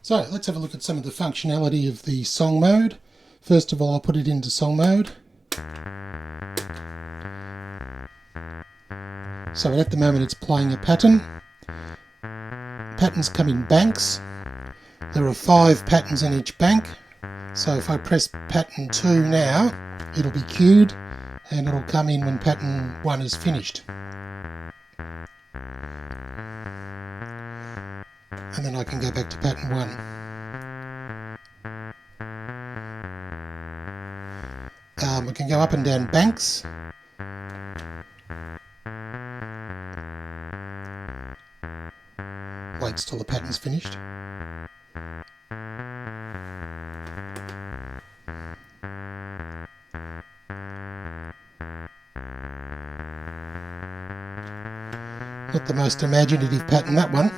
So let's have a look at some of the functionality of the song mode. First of all, I'll put it into song mode. So at the moment it's playing a pattern. Patterns come in banks. There are 5 patterns in each bank. So if I press pattern 2 now, it'll be queued and it'll come in when pattern 1 is finished. And then I can go back to pattern 1. I can go up and down banks. Waits till the pattern's finished. Not the most imaginative pattern, that one.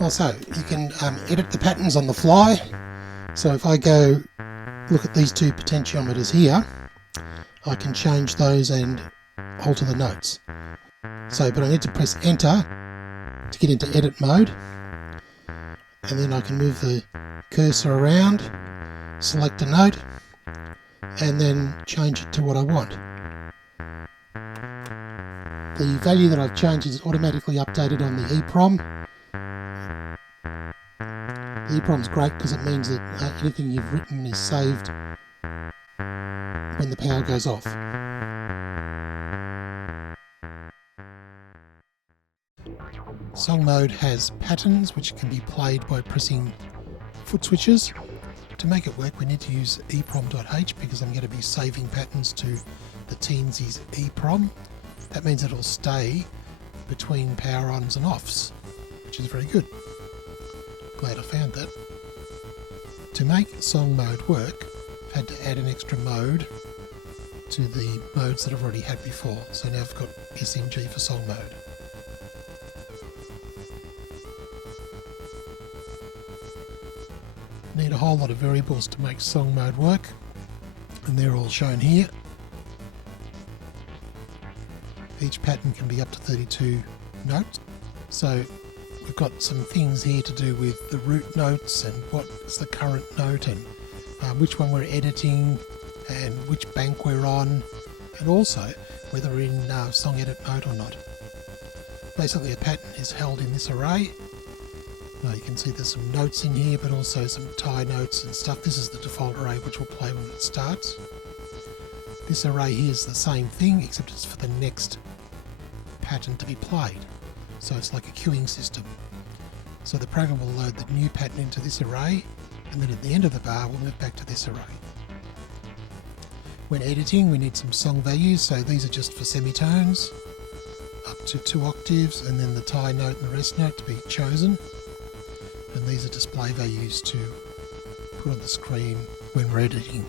Also, you can edit the patterns on the fly. So if I go look at these 2 potentiometers here, I can change those and alter the notes. So, but I need to press enter to get into edit mode. And then I can move the cursor around, select a note, and then change it to what I want. The value that I've changed is automatically updated on the EEProm. The EEProm's great because it means that anything you've written is saved when the power goes off. Song mode has patterns which can be played by pressing foot switches. To make it work, we need to use EEProm.h because I'm going to be saving patterns to the Teensy's EEProm. That means it'll stay between power ons and offs, which is very good. Glad I found that. To make song mode work, I've had to add an extra mode to the modes that I've already had before. So now I've got SMG for song mode. Need a whole lot of variables to make song mode work, and they're all shown here. Each pattern can be up to 32 notes. So we've got some things here to do with the root notes and what is the current note and which one we're editing and which bank we're on, and also whether we're in song edit mode or not. Basically a pattern is held in this array. Now you can see there's some notes in here, but also some tie notes and stuff. This is the default array which will play when it starts. This array here is the same thing, except it's for the next pattern to be played. So it's like a queuing system. So the program will load the new pattern into this array, and then at the end of the bar we'll move back to this array. When editing, we need some song values, so these are just for semitones, up to 2 octaves, and then the tie note and the rest note to be chosen. And these are display values to put on the screen when we're editing.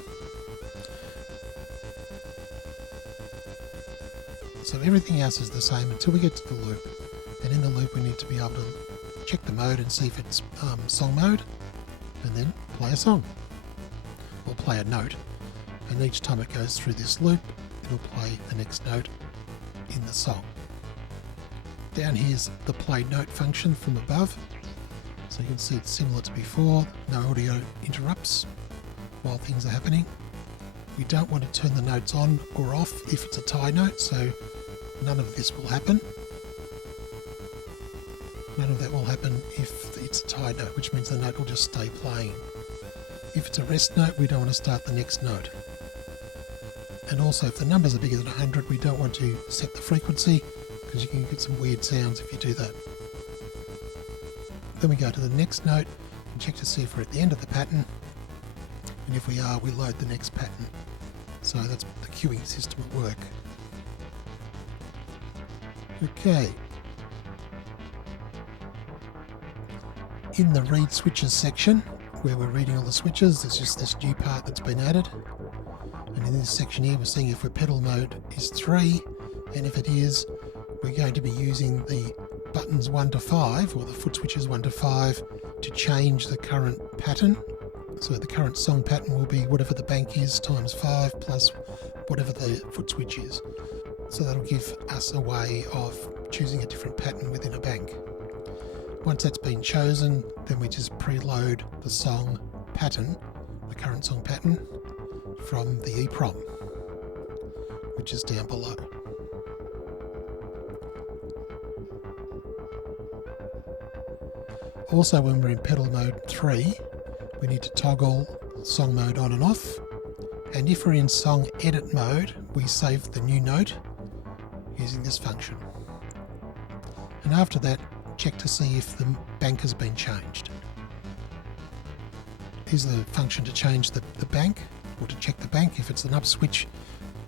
So everything else is the same until we get to the loop. And in the loop we need to be able to check the mode and see if it's song mode, and then play a song. Or play a note. And each time it goes through this loop, it'll play the next note in the song. Down here's the play note function from above. So you can see it's similar to before, no audio interrupts while things are happening. We don't want to turn the notes on or off if it's a tie note, so none of this will happen. None of that will happen if it's a tie note, which means the note will just stay playing. If it's a rest note, we don't want to start the next note. And also if the numbers are bigger than 100, we don't want to set the frequency, because you can get some weird sounds if you do that. Then we go to the next note and check to see if we're at the end of the pattern, and if we are, we load the next pattern. So that's the queuing system at work. Okay. In the read switches section, where we're reading all the switches, there's just this new part that's been added. And in this section here, we're seeing if our pedal mode is 3, and if it is, we're going to be using the buttons 1 to 5, or the foot switches 1 to 5, to change the current pattern. So the current song pattern will be whatever the bank is times 5 plus whatever the foot switch is. So that'll give us a way of choosing a different pattern within a bank. Once that's been chosen, then we just preload the song pattern, the current song pattern, from the EEProm, which is down below. Also, when we're in pedal mode 3, we need to toggle song mode on and off. And if we're in song edit mode, we save the new note using this function. And after that, check to see if the bank has been changed. Here's the function to change the bank, or to check the bank. If it's an up switch,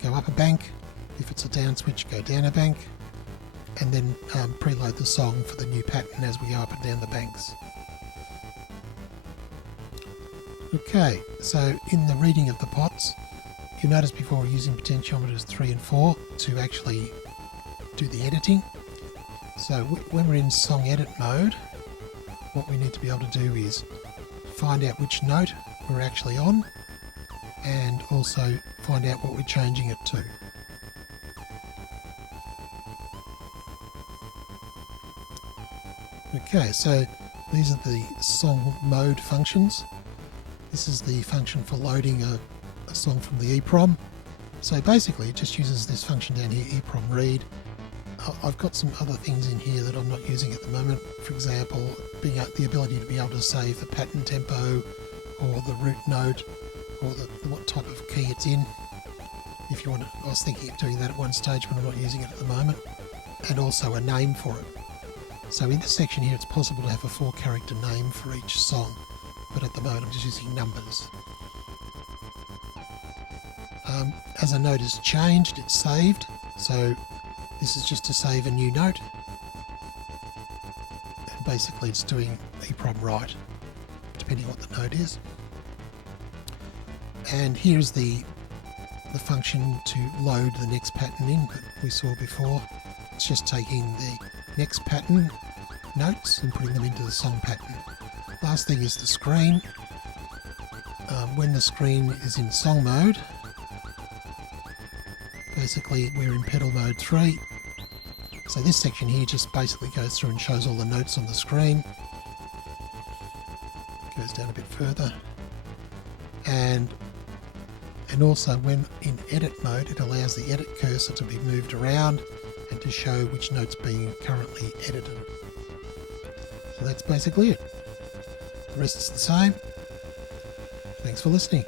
go up a bank. If it's a down switch, go down a bank. And then preload the song for the new pattern as we go up and down the banks. Okay, so in the reading of the pots, you notice before we're using potentiometers 3 and 4 to actually do the editing. So when we're in song edit mode, what we need to be able to do is find out which note we're actually on, and also find out what we're changing it to. Okay, so these are the song mode functions. This is the function for loading a song from the EEProm. So basically it just uses this function down here, EEProm read. I've got some other things in here that I'm not using at the moment. For example, the ability to be able to save the pattern tempo, or the root note, or what type of key it's in. If you want to, I was thinking of doing that at one stage, but I'm not using it at the moment. And also a name for it. So in this section here, it's possible to have a 4-character name for each song, but at the moment I'm just using numbers. As a note is changed, it's saved. So this is just to save a new note. And basically it's doing EEProm write, depending on what the note is. And here's the function to load the next pattern in that we saw before. It's just taking the next pattern notes and putting them into the song pattern. Last thing is the screen. When the screen is in song mode, basically we're in pedal mode 3. So this section here just basically goes through and shows all the notes on the screen. Goes down a bit further. And also when in edit mode, it allows the edit cursor to be moved around and to show which note's being currently edited. So that's basically it. The rest is the same. Thanks for listening.